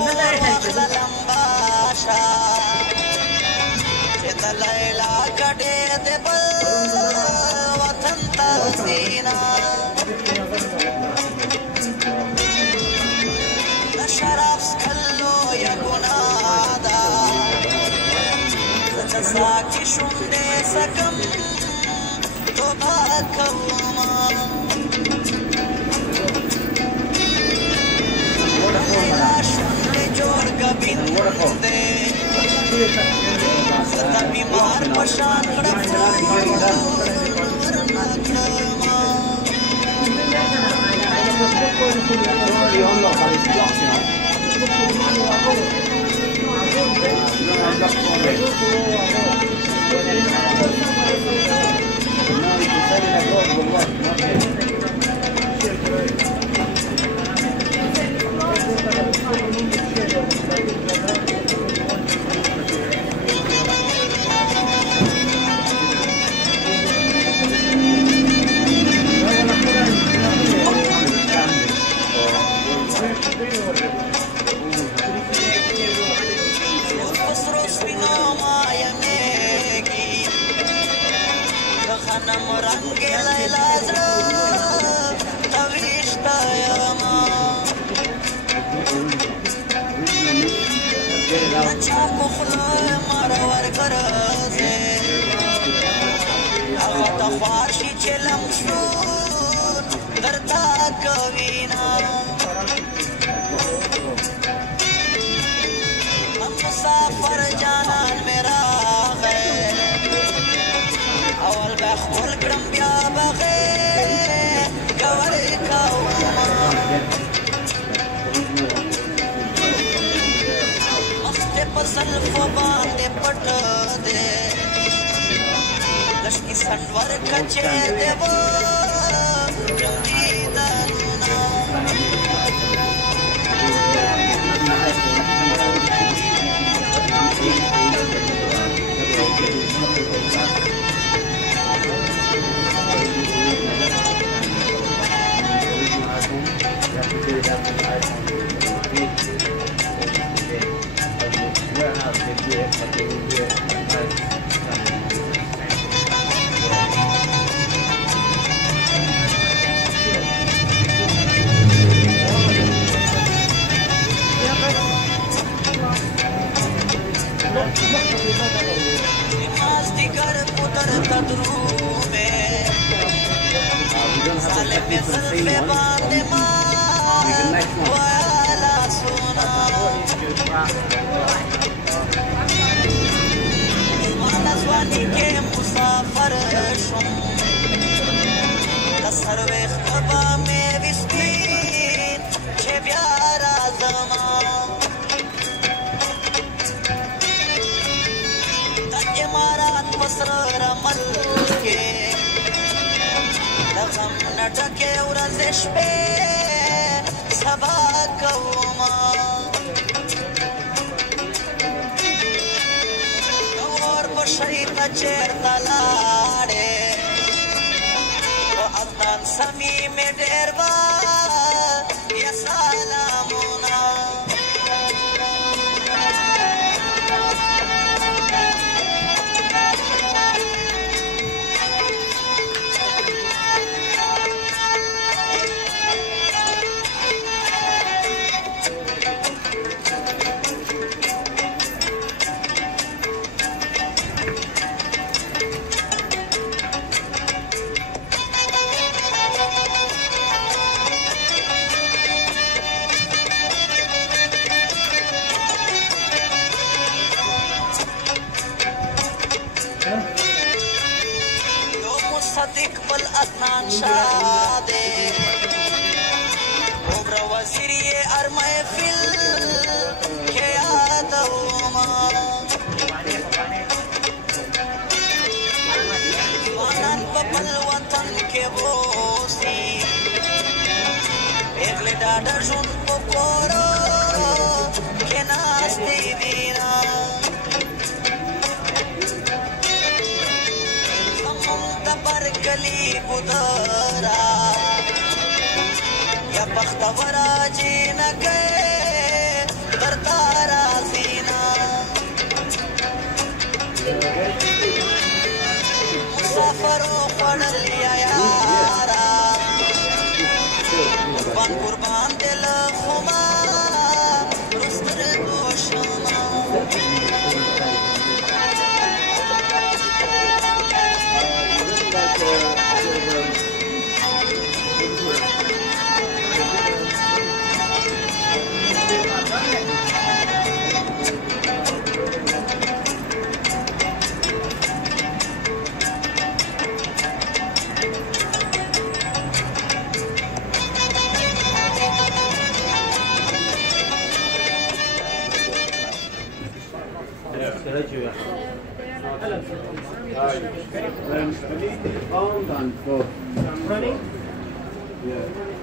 واخله لمباشه چې د لیلا ګډې د بل وطن ته ځینا د شراب څښل لویه ګناه ده زه جزا کې شونډې څکم توبه کومه د لیلا شونډې جوړ ګبین دی زه د بیمار په شان کړم غنم رنگ لیلا زړه تویشته یما چا په خوله مار ورګرځې هغه ته خوار شي چې لمسون درته کوینه مسافر جانان مې راغی اول به خپل کړم بیا بغیر کور کومه مست په زلفو باندې پټ دی لشکي سنور کچې دی و جنګیدنونه مازدیګر پتر تدرومه ظالم زلفې باندې ما والا سونا مانا ځواني کې مسافر شم د سرویخت به مې وسپین چې بیا راځمه امارات مصر رمل کې د غم نه ډکې ورځې شپې سبا کومه اور په شي ته چېرته لاړې په اتن سمې مې ډېر به یا سلامونه صدیق بل عدنان شاه دی عمر وزیر یې هر محفل کې یادومه ځوانان په بل وطن کې اوسي پېغلې ډاډه ژوند په کورو کې ناستې دي برکلی ګودرا یا بختوره جنکه د درتا راضینا مسافرو خوړل یا یارا قربان دل خما رستر دوشما Running? Yeah.